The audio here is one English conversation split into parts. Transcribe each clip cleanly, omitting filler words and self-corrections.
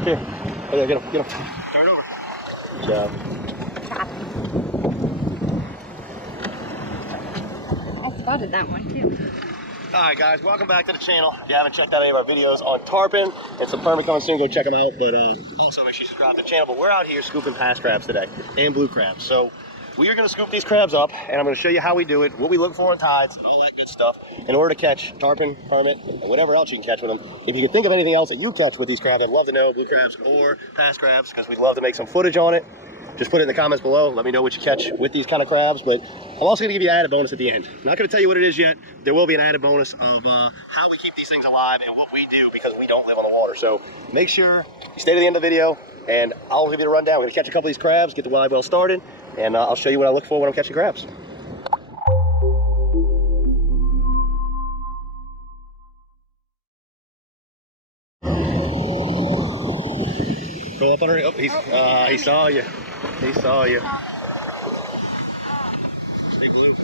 up here. Right there, get him, get him. Turn over. Good job. I spotted that one too. Alright guys, welcome back to the channel. If you haven't checked out any of our videos on tarpon and some permit coming soon, go check them out. But also make sure you subscribe to the channel. But we're out here scooping past crabs today and blue crabs. So we are going to scoop these crabs up, and I'm going to show you how we do it, what we look for in tides, and all that good stuff in order to catch tarpon, permit, and whatever else you can catch with them. If you can think of anything else that you catch with these crabs, I'd love to know, blue crabs or past crabs, because we'd love to make some footage on it. Just put it in the comments below. Let me know what you catch with these kind of crabs. But I'm also going to give you an added bonus at the end. I'm not going to tell you what it is yet. There will be an added bonus of how we keep these things alive and what we do because we don't live on the water. So make sure you stay to the end of the video, and I'll give you a rundown. We're going to catch a couple of these crabs, get the live well started, and I'll show you what I look for when I'm catching crabs. Go up under it. Oh, he saw you. He saw you. Stay blue.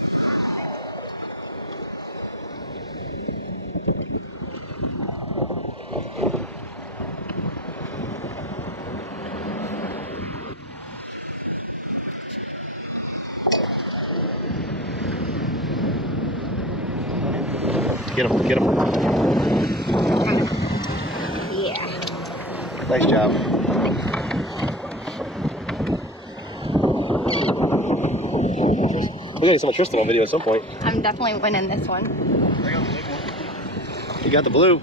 Get him, get him. Yeah. Nice job. We're getting some of Tristan on video at some point. I'm definitely winning this one. You got the blue.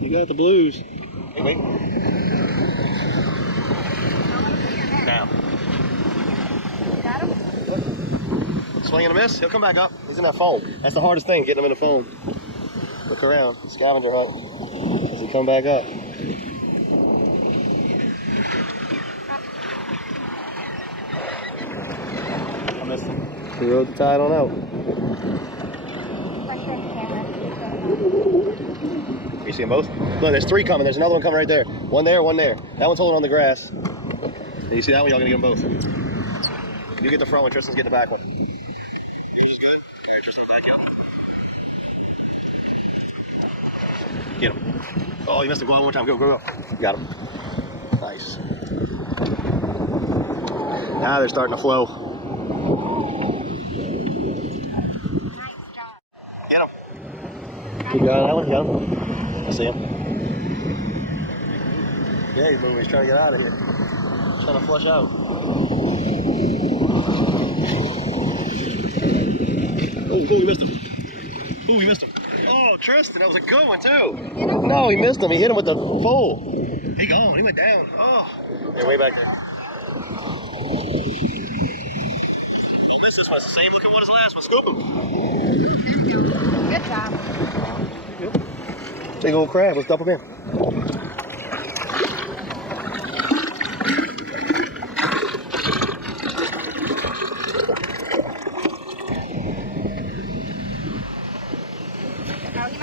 You got the blues. Hey, wait. Now. Got him? Swing and a miss. He'll come back up. He's in that foam. That's the hardest thing, getting him in the foam. Look around. Scavenger hunt. Does he come back up? I missed him. He rode the tide on out. You see them both? Look, there's three coming. There's another one coming right there. One there, one there. That one's holding on the grass. And you see that one? Y'all gonna get them both. You get the front one, Tristan's getting the back one. Get him. Oh, you missed him. Go on one more time. Go, go, go. Got him. Nice. Now they're starting to flow. Keep going on that one, got him. I see him. Yeah, he's moving. He's trying to get out of here. Trying to flush out. Oh, you missed him. Oh, you missed him. Oh, Tristan, that was a good one, too. No, he missed him. He hit him with the pole. He gone. He went down. Oh. Hey, way back there. I'll miss this one. It's the same looking one as the last one. Scoop him. Good job. Big old crab, let's dump him in.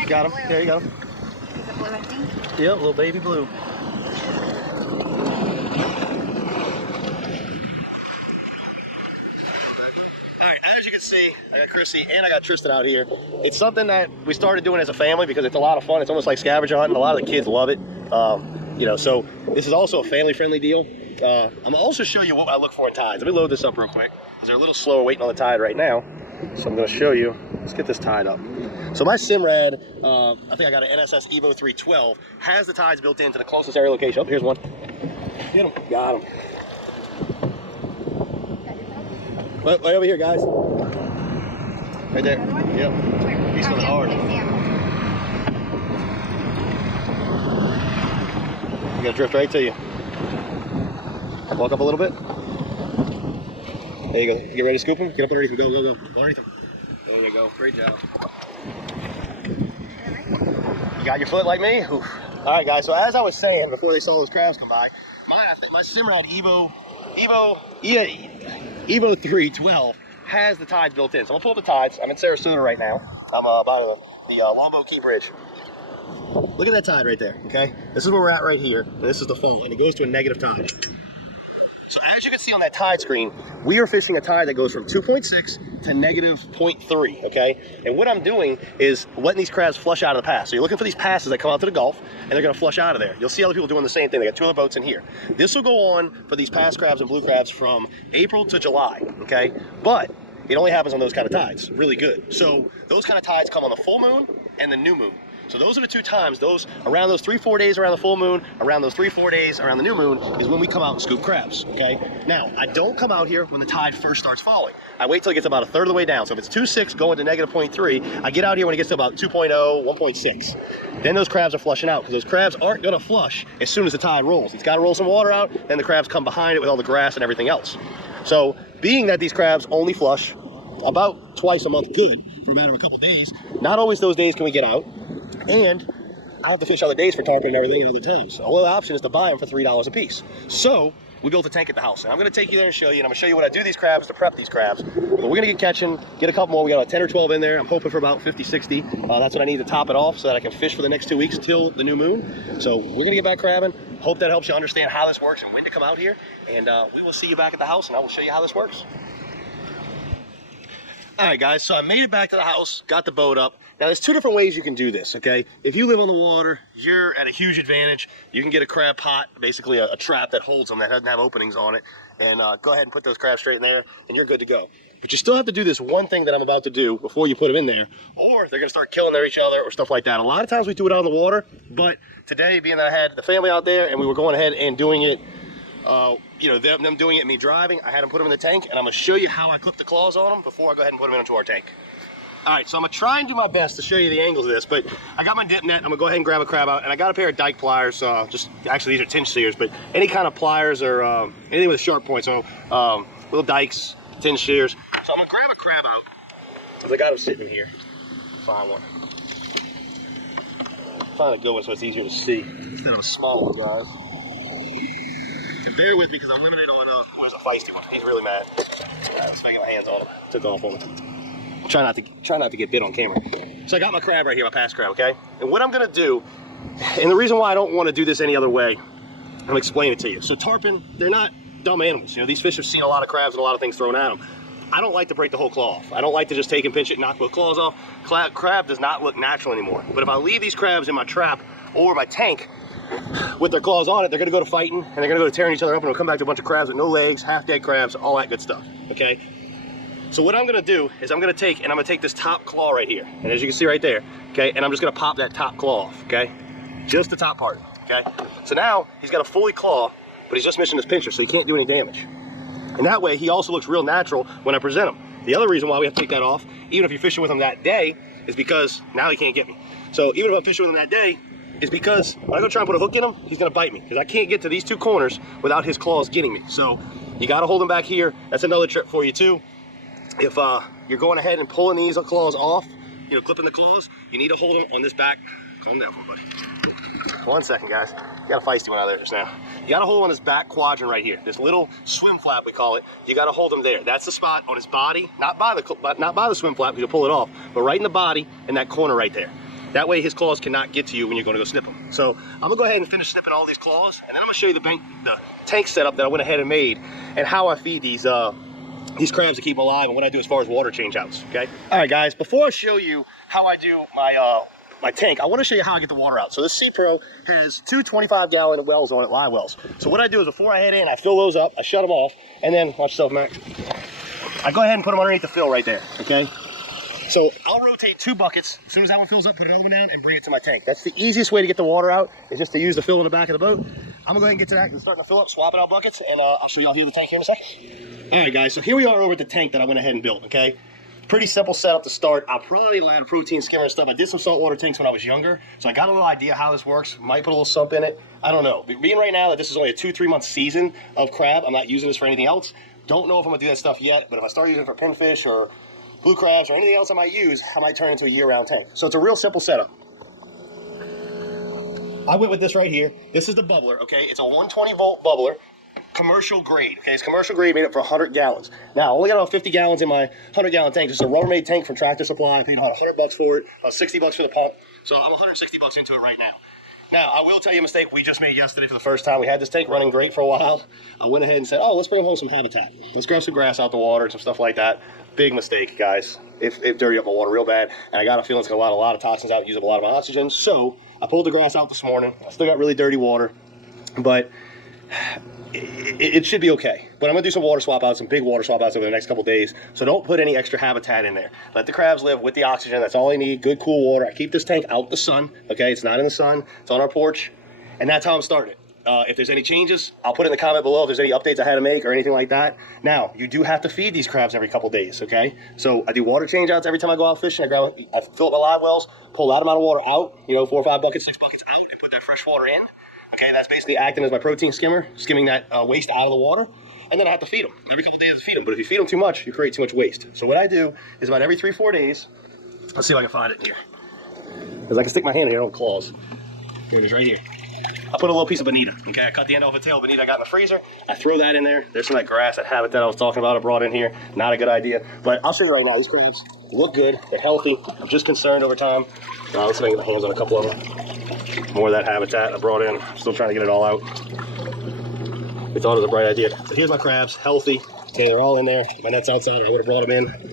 Got him, there you go. Is it blue, I think? Yep, little baby blue. As you can see, I got Chrissy and I got Tristan out here. It's something that we started doing as a family because it's a lot of fun. It's almost like scavenger hunting. A lot of the kids love it. You know, so this is also a family-friendly deal. I'm gonna also show you what I look for in tides. Let me load this up real quick because they're a little slower waiting on the tide right now. So I'm gonna show you. Let's get this tide up. So my Simrad, I think I got an NSS Evo 312, has the tides built into the closest area location. Oh, here's one. Get him. Got him. Right over here, guys. Right there. Yep. He's coming hard. You gotta drift right to you. Walk up a little bit. There you go. Get ready to scoop him. Get up underneath him. Go, go, go. Underneath him. There you go. Great job. You got your foot like me? Oof. All right, guys. So as I was saying before they saw those crabs come by, my Simrad Evo 312 has the tides built in. So I'm gonna pull up the tides. I'm in Sarasota right now. I'm by the Longboat Key Bridge. Look at that tide right there, okay? This is where we're at right here, and this is the foam, and it goes to a negative tide. So as you can see on that tide screen, we are fishing a tide that goes from 2.6 to negative 0.3, okay? And what I'm doing is letting these crabs flush out of the pass. So you're looking for these passes that come out to the Gulf, and they're gonna flush out of there. You'll see other people doing the same thing. They got 2 other boats in here. This will go on for these pass crabs and blue crabs from April to July, okay? But it only happens on those kind of tides, really good. So those kind of tides come on the full moon and the new moon. So those are the 2 times, those around those 3-4 days around the full moon, around those 3-4 days around the new moon is when we come out and scoop crabs, okay? Now, I don't come out here when the tide first starts falling. I wait till it gets about 1/3 of the way down. So if it's 2.6 going to negative 0.3, I get out here when it gets to about 2.0, 1.6. Then those crabs are flushing out because those crabs aren't gonna flush as soon as the tide rolls. It's gotta roll some water out, then the crabs come behind it with all the grass and everything else. So being that these crabs only flush about twice a month good for a matter of a couple days, not always those days can we get out. And I have to fish other days for tarpon and everything and other times. So the other option is to buy them for $3 a piece. So we built a tank at the house. And I'm gonna take you there and show you, and I'm gonna show you what I do these crabs to prep these crabs. But we're gonna get catching, get a couple more. We got about 10 or 12 in there. I'm hoping for about 50, 60. That's what I need to top it off so that I can fish for the next 2 weeks till the new moon. So we're gonna get back crabbing. Hope that helps you understand how this works and when to come out here. And we will see you back at the house and I will show you how this works. All right, guys, so I made it back to the house, got the boat up. Now, there's 2 different ways you can do this, okay? If you live on the water, you're at a huge advantage. You can get a crab pot, basically a trap that holds them, that doesn't have openings on it, and go ahead and put those crabs straight in there, and you're good to go. But you still have to do this one thing that I'm about to do before you put them in there, or they're gonna start killing each other or stuff like that. A lot of times we do it out on the water, but today, being that I had the family out there and we were going ahead and doing it, you know, them doing it, me driving, I had them put them in the tank, and I'm gonna show you how I clip the claws on them before I go ahead and put them into our tank. All right, so I'm gonna try and do my best to show you the angles of this, but I got my dip net. I'm gonna go ahead and grab a crab out, and I got a pair of dike pliers. Actually, these are tinge shears, but any kind of pliers or anything with a sharp point. So little dikes, tinge shears. So I'm gonna grab a crab out, because I got them sitting in here. Find one. Find a good one so it's easier to see instead of a small one, guys. And bear with me because I'm limited on where's a feisty one. He's really mad. Let's make my hands on him. Took off on him. Try not to get bit on camera. So I got my crab right here, my pass crab, okay? And what I'm gonna do, and the reason why I don't want to do this any other way, I'm gonna explain it to you. So tarpon, they're not dumb animals. You know, these fish have seen a lot of crabs and a lot of things thrown at them. I don't like to break the whole claw off. I don't like to just take and pinch it and knock both claws off. Crab does not look natural anymore. But if I leave these crabs in my trap or my tank with their claws on it, they're gonna go to fighting and they're gonna go to tearing each other up, and it'll come back to a bunch of crabs with no legs, half-dead crabs, all that good stuff, okay? So what I'm gonna do is I'm gonna take this top claw right here, and as you can see right there, okay, and I'm just gonna pop that top claw off, okay? Just the top part, okay? So now he's got a fully claw, but he's just missing his pincher, so he can't do any damage. And that way he also looks real natural when I present him. The other reason why we have to take that off, even if you're fishing with him that day, is because now he can't get me. So even if I'm fishing with him that day, is because when I go try and put a hook in him, he's gonna bite me, because I can't get to these 2 corners without his claws getting me. So you gotta hold him back here. That's another trick for you too. If you're going ahead and pulling these claws off, you know, clipping the claws, you need to hold them on this back. Calm down, buddy. 1 second, guys. You got a feisty one out there just now. You got to hold on this back quadrant right here, this little swim flap we call it. You got to hold him there. That's the spot on his body, not by the swim flap, you pull it off, but right in the body in that corner right there. That way his claws cannot get to you when you're going to go snip them. So I'm gonna go ahead and finish snipping all these claws, and then I'm gonna show you the tank setup that I went ahead and made, and how I feed these crabs to keep them alive, and what I do as far as water change outs, okay? All right, guys, before I show you how I do my tank, I want to show you how I get the water out. So this Sea Pro has 2 25-gallon wells on it, live wells. So what I do is before I head in, I fill those up, I shut them off, and then, watch yourself, Max, I go ahead and put them underneath the fill right there, okay? So I'll rotate 2 buckets. As soon as that one fills up, put another one down and bring it to my tank. That's the easiest way to get the water out, is just to use the fill in the back of the boat. I'm gonna go ahead and get to that, it's starting to fill up, swapping out buckets, and I'll show you all here the tank here in a second. All right, guys, so here we are over at the tank that I went ahead and built, okay? Pretty simple setup to start. I'll probably add a protein skimmer and stuff. I did some saltwater tanks when I was younger, so I got a little idea how this works. Might put a little sump in it. I don't know. Being right now that this is only a 2-3 month season of crab, I'm not using this for anything else. Don't know if I'm gonna do that stuff yet, but if I start using it for pinfish or blue crabs or anything else I might use, I might turn it into a year-round tank. So it's a real simple setup. I went with this right here. This is the bubbler, okay? It's a 120-volt bubbler. Commercial grade, okay? It's commercial grade, made up for 100 gallons. Now, I only got about 50 gallons in my 100-gallon tank. This is a Rubbermaid tank from Tractor Supply. I paid about $100 for it, about $60 for the pump. So I'm $160 into it right now. Now, I will tell you a mistake we just made yesterday for the first time. We had this tank running great for a while. I went ahead and said, oh, let's bring home some habitat. Let's grab some grass out the water and some stuff like that. big mistake, guys. It dirtied up my water real bad, and I got a feeling it's gonna let a lot of toxins out, use up a lot of my oxygen. So I pulled the grass out this morning. I still got really dirty water, but it should be okay. But I'm gonna do some water swap outs, some big water swap outs over the next couple days. So don't put any extra habitat in there. Let the crabs live with the oxygen. That's all they need. Good, cool water. I keep this tank out the sun. Okay, it's not in the sun. It's on our porch, and that's how I'm starting it. If there's any changes, I'll put it in the comment below if there's any updates I had to make or anything like that. Now, you do have to feed these crabs every couple days, okay? So I do water change outs every time I go out fishing. I fill up my live wells, pull that amount of water out, 4 or 5 buckets, 6 buckets out, and put that fresh water in. Okay, that's basically acting as my protein skimmer, skimming that waste out of the water. And then I have to feed them. Every couple days I feed them. But if you feed them too much, you create too much waste. So what I do is about every 3 or 4 days, let's see if I can find it in here. Because I can stick my hand in here with claws. Here it is right here. I put a little piece of bonita, okay? I cut the end off a tail of bonita I got in the freezer. I throw that in there. There's some of that grass, that habitat I was talking about I brought in here. Not a good idea. But I'll show you right now, these crabs look good. They're healthy. I'm just concerned over time. Let's see if I can get my hands on a couple of them. More of that habitat I brought in. Still trying to get it all out. We thought it was a bright idea. But here's my crabs, healthy. Okay, they're all in there. My net's outside, I would have brought them in.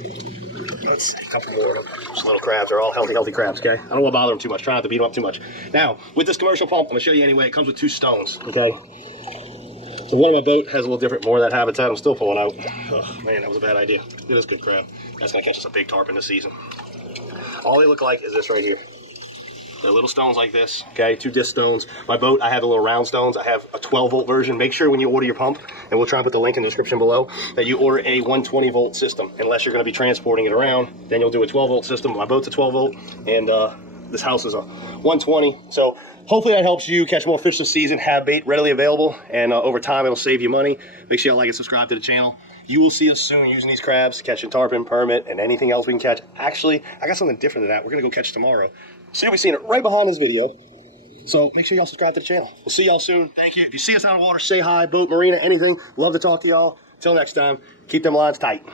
Let's see, a couple more of them. Just little crabs. They're all healthy crabs, okay? I don't want to bother them too much. Try not to beat them up too much. Now, with this commercial pump, I'm going to show you anyway. It comes with 2 stones, okay? So one of my boat has a little different, more of that habitat. I'm still pulling out. Oh, man, that was a bad idea. It is good crab. That's going to catch us a big tarpon this season. All they look like is this right here. They're little stones like this, okay? 2 disc stones. My boat, I have the little round stones. I have a 12-volt version. Make sure when you order your pump, and we'll try and put the link in the description below, that you order a 120-volt system. Unless you're going to be transporting it around, then you'll do a 12-volt system. My boat's a 12-volt, and this house is a 120. So hopefully that helps you catch more fish this season, have bait readily available, and over time it'll save you money. Make sure you like and subscribe to the channel. You will see us soon using these crabs, catching tarpon, permit, and anything else we can catch. Actually, I got something different than that. We're going to go catch tomorrow. So you'll be seeing it right behind this video. So make sure y'all subscribe to the channel. We'll see y'all soon. Thank you. If you see us out of water, say hi, boat, marina, anything. Love to talk to y'all. Till next time, keep them lines tight.